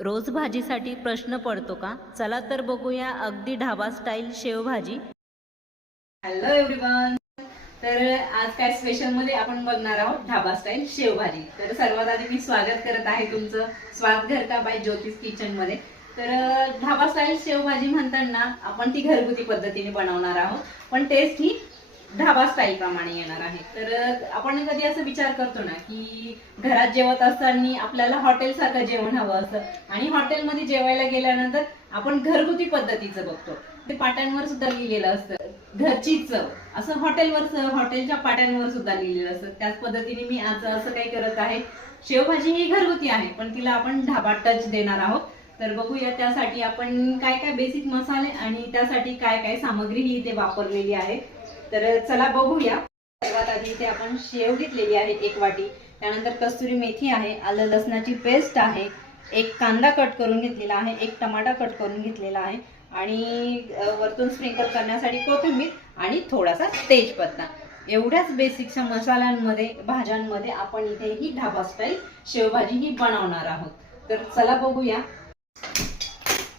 रोज भाजीसाठी प्रश्न पडतो का? चला तर बघूया अगदी ढाबा स्टाईल शेवभाजी. Hello everyone. तर आज काय स्पेशल मध्ये आपण बघणार आहोत ढाबा स्टाईल शेवभाजी. तर सर्वात आधी मी स्वागत करत आहे तुमचं स्वाद घर का बाय ज्योतिष किचन मध्ये. तर ढाबा स्टाईल शेवभाजी म्हणताना आपण ती घरगुती पद्धतीने बनवणार आहोत, पण टेस्ट ही ढाबा स्टाईल प्रमाणे येणार आहे. तर आपण कधी असं विचार करतो ना की घरात जेवत असताना आपल्याला हॉटेल सारखं जेवण हवं असतं, आणि हॉटेलमध्ये जेवायला गेल्यानंतर आपण घरगुती पद्धतीचं बघतो. ते पाट्यांवर सुद्धा लिहिलेलं असतं घरची चव, असं हॉटेलच्या पाट्यांवर सुद्धा लिहिलेलं असतं. त्याच पद्धतीने मी आज असं काही करत आहे. शेवभाजी ही घरगुती आहे, पण तिला आपण ढाबा टच देणार आहोत. तर बघूया त्यासाठी आपण काय काय बेसिक मसाले आणि त्यासाठी काय काय सामग्री ही इथे वापरलेली आहे. तर चला बघूया. सर्वात आधी इथे आपण शेव घेतलेली आहे 1 वाटी, त्यानंतर कस्तुरी मेथी आहे, आलं लसणाची पेस्ट आहे, 1 कांदा कट करून घेतलेला आहे, 1 टमाटा कट करून घेतलेला आहे, आणि वरतून स्प्रिंकल करण्यासाठी कोथिंबीर आणि थोडासा तेजपत्ता. एवढ्याच बेसिकच्या मसाल्यांमध्ये भाज्यांमध्ये आपण इथे ही ढाबा स्टाईल शेवभाजी ही बनवणार आहोत. तर चला बघूया.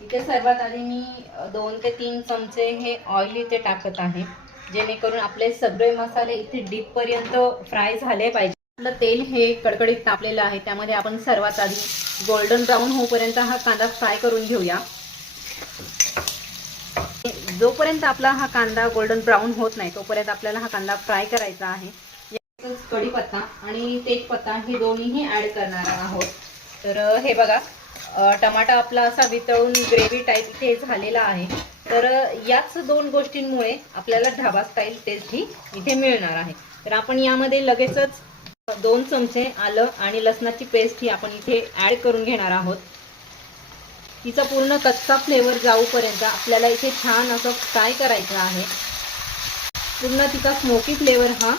इथे सर्वात आधी मी 2 ते 3 चमचे हे ऑइल इथे टाकत आहे, जेणेकरून आपले सगळे मसाले इथे डीप पर्यंत फ्राय झाले पाहिजे. आपलं तेल हे कडकडीत तापलेलं आहे, त्यामध्ये आपण सर्वात आधी गोल्डन ब्राऊन होईपर्यंत हा कांदा फ्राय करून घेऊया. जोपर्यंत आपला हा कांदा गोल्डन ब्राऊन होत नाही तोपर्यंत आपल्याला हा कांदा फ्राय करायचा आहे. यातच कढीपत्ता आणि तेजपत्ता हे दोन्हीही ऍड करणार आहोत. तर हे बघा, टमाटा आपला असा वितळून ग्रेव्ही टाईप इथे झालेला आहे. तर याच 2 गोष्टींमुळे आपल्याला ढाबा स्टाईल टेस्ट ही इथे मिळणार आहे. तर आपण यामध्ये लगेचच 2 चमचे आलं आणि लसणाची पेस्ट ही आपण इथे ऍड करून घेणार आहोत. तिचा पूर्ण कच्चा फ्लेवर जाऊपर्यंत आपल्याला इथे छान असं फ्राय करायचं आहे. पूर्ण तिचा स्मोकी फ्लेवर हा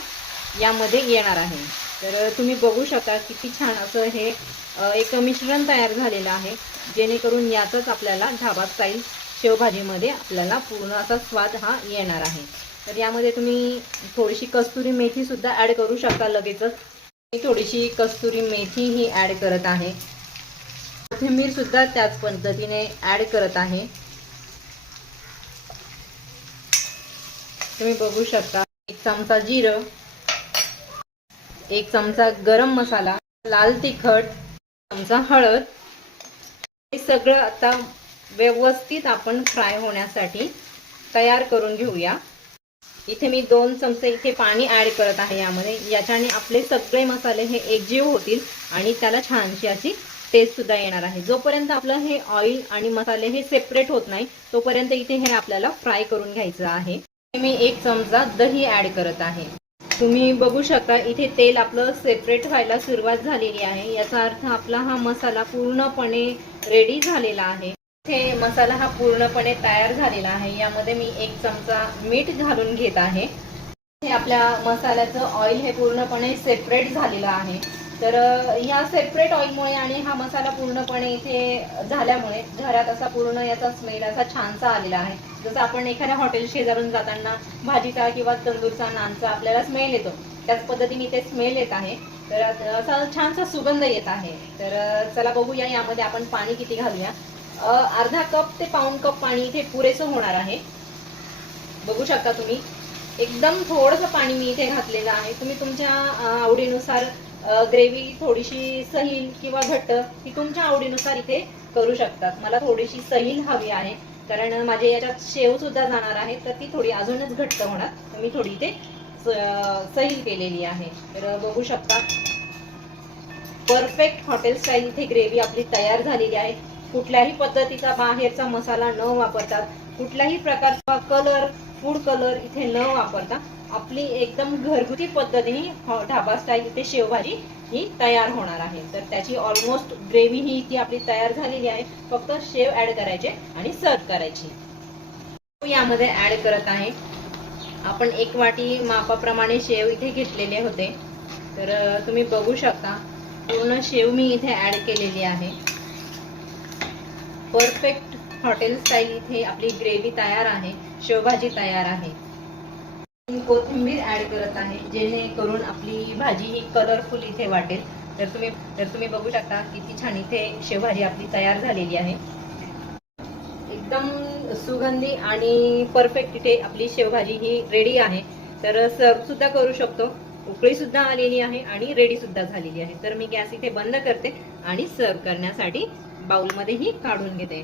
यामध्ये येणार आहे. तर तुम्ही बघू शकता किती छान असं हे एक मिश्रण तयार झालेलं आहे, जेणेकरून याचाच आपल्याला ढाबा स्टाईल शेवभाजीमध्ये आपल्याला पूर्ण असा स्वाद हा येणार आहे. तर यामध्ये तुम्ही थोडीशी कस्तुरी मेथी सुद्धा ऍड करू शकता लगेचच. मी थोडीशी कस्तुरी मेथी ही ऍड करत आहे. कोथिंबीर सुद्धा त्याच पद्धतीने ऍड करत आहे. तुम्ही बघू शकता 1 चमचा जिरं, 1 चमचा गरम मसाला, लाल तिखट, 1 चमचा हळद. हे सगळं आता व्यवस्थित आपण फ्राय होण्यासाठी तयार करून घेऊया. इथे मी 2 चमचे इथे पाणी ऍड करत आहे यामध्ये. याच्याने आपले सगळे मसाले हे एकजीव होतील आणि त्याला छानशी अशी टेस्ट सुद्धा येणार आहे. जोपर्यंत आपलं हे ऑइल आणि मसाले हे सेपरेट होत नाही तोपर्यंत इथे हे आपल्याला फ्राय करून घ्यायचं आहे. मी 1 चमचा दही ऍड करत आहे. तुम्ही बघू शकता इथे तेल आपलं सेपरेट व्हायला सुरुवात झालेली आहे. याचा अर्थ आपला हा मसाला पूर्णपणे रेडी झालेला आहे. इथे मसाला हा पूर्णपणे तयार झालेला आहे. यामध्ये मी 1 चमचा मीठ घालून घेत आहे. हे आपल्या मसाल्याचं ऑइल हे पूर्णपणे सेपरेट झालेलं आहे. तर ह्या सेपरेट ऑइलमुळे आणि हा मसाला पूर्णपणे इथे झाल्यामुळे घरात असा पूर्ण याचा स्मेल असा छानसा आलेला आहे. जसं आपण एखाद्या हॉटेल शेजारून जाताना भाजीचा किंवा तंदूरचा नानचा आपल्याला स्मेल येतो, त्याच पद्धतीने इथे स्मेल येत आहे. तर असा छानसा सुगंध येत आहे. तर चला बघूया यामध्ये आपण पाणी किती घालूया. अर्धा कप ते पाऊण कप पाणी इथे पुरेसं होणार आहे. बघू शकता तुम्ही, एकदम थोडंसं पाणी मी इथे घातलेलं आहे. तुम्ही तुमच्या आवडीनुसार ग्रेव्ही थोडीशी सहील किंवा घट्ट ही तुमच्या आवडीनुसार इथे करू शकतात. मला थोडीशी सहील हवी आहे, कारण माझे याच्यात शेव सुद्धा जाणार आहे, तर ती थोडी अजूनच घट्ट होणार. तर मी थोडी इथे सहील केलेली आहे. तर बघू शकता परफेक्ट हॉटेल स्टाईल इथे ग्रेव्ही आपली तयार झालेली आहे. कुठल्याही पद्धतीचा बाहेरचा मसाला न वापरता, कुठल्याही प्रकारचा कलर, फूड कलर इथे न वापरता आपली एकदम घरगुती पद्धतीने ढाबा स्टाईल इथे शेवभाजी ही तयार होणार आहे. तर त्याची ऑलमोस्ट ग्रेव्ही ही इथे आपली तयार झालेली आहे. फक्त शेव ऍड करायचे आणि सर्व करायची. यामध्ये ऍड करत आहे. आपण 1 वाटी मापाप्रमाणे शेव इथे घेतलेले होते. तर तुम्ही बघू शकता पूर्ण शेव मी इथे ऍड केलेली आहे. परफेक्ट हॉटेल स्टाईल इथे आपली ग्रेव्ही तयार आहे, शेवभाजी तयार आहे. कोथिंबीर ऍड करत आहे, जेणेकरून आपली भाजी ही कलरफुल इथे वाटेल. तर तुम्ही बघू शकता किती छान इथे शेवभाजी आपली तयार झालेली आहे. एकदम सुगंधी आणि परफेक्ट इथे आपली शेवभाजी ही रेडी आहे. तर सर्व सुद्धा करू शकतो. उकळी सुद्धा आलेली आहे आणि रेडी सुद्धा झालेली आहे. तर मी गॅस इथे बंद करते आणि सर्व करण्यासाठी बाउलमध्ये ही काढून घेते.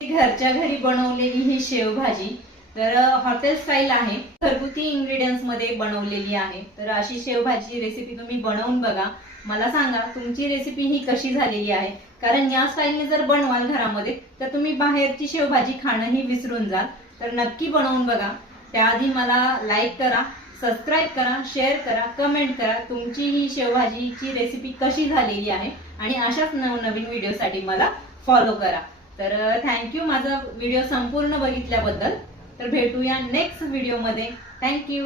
घरच्या घरी बनवलेली ही शेवभाजी तर हॉटेल स्टाईल आहे. घरगुती इंग्रेडियंट्स मध्ये बनवलेली आहे. तर अशी शेवभाजीची रेसिपी तुम्ही बनवून बघा. मला सांगा तुमची रेसिपी ही कशी झालेली आहे. कारण या स्टाईलने जर बनवाल घरामध्ये तर तुम्ही बाहेरची शेवभाजी खाणं ही विसरून जाल. तर नक्की बनवून बघा. त्याआधी मला लाईक करा, सबस्क्राईब करा, शेअर करा, कमेंट करा तुमची ही शेवभाजीची रेसिपी कशी झालेली आहे आणि अशाच नवनवीन व्हिडिओसाठी मला फॉलो करा. तर थँक्यू माझा व्हिडिओ संपूर्ण बघितल्याबद्दल. तर भेटूया नेक्स्ट व्हिडिओमध्ये. थँक्यू.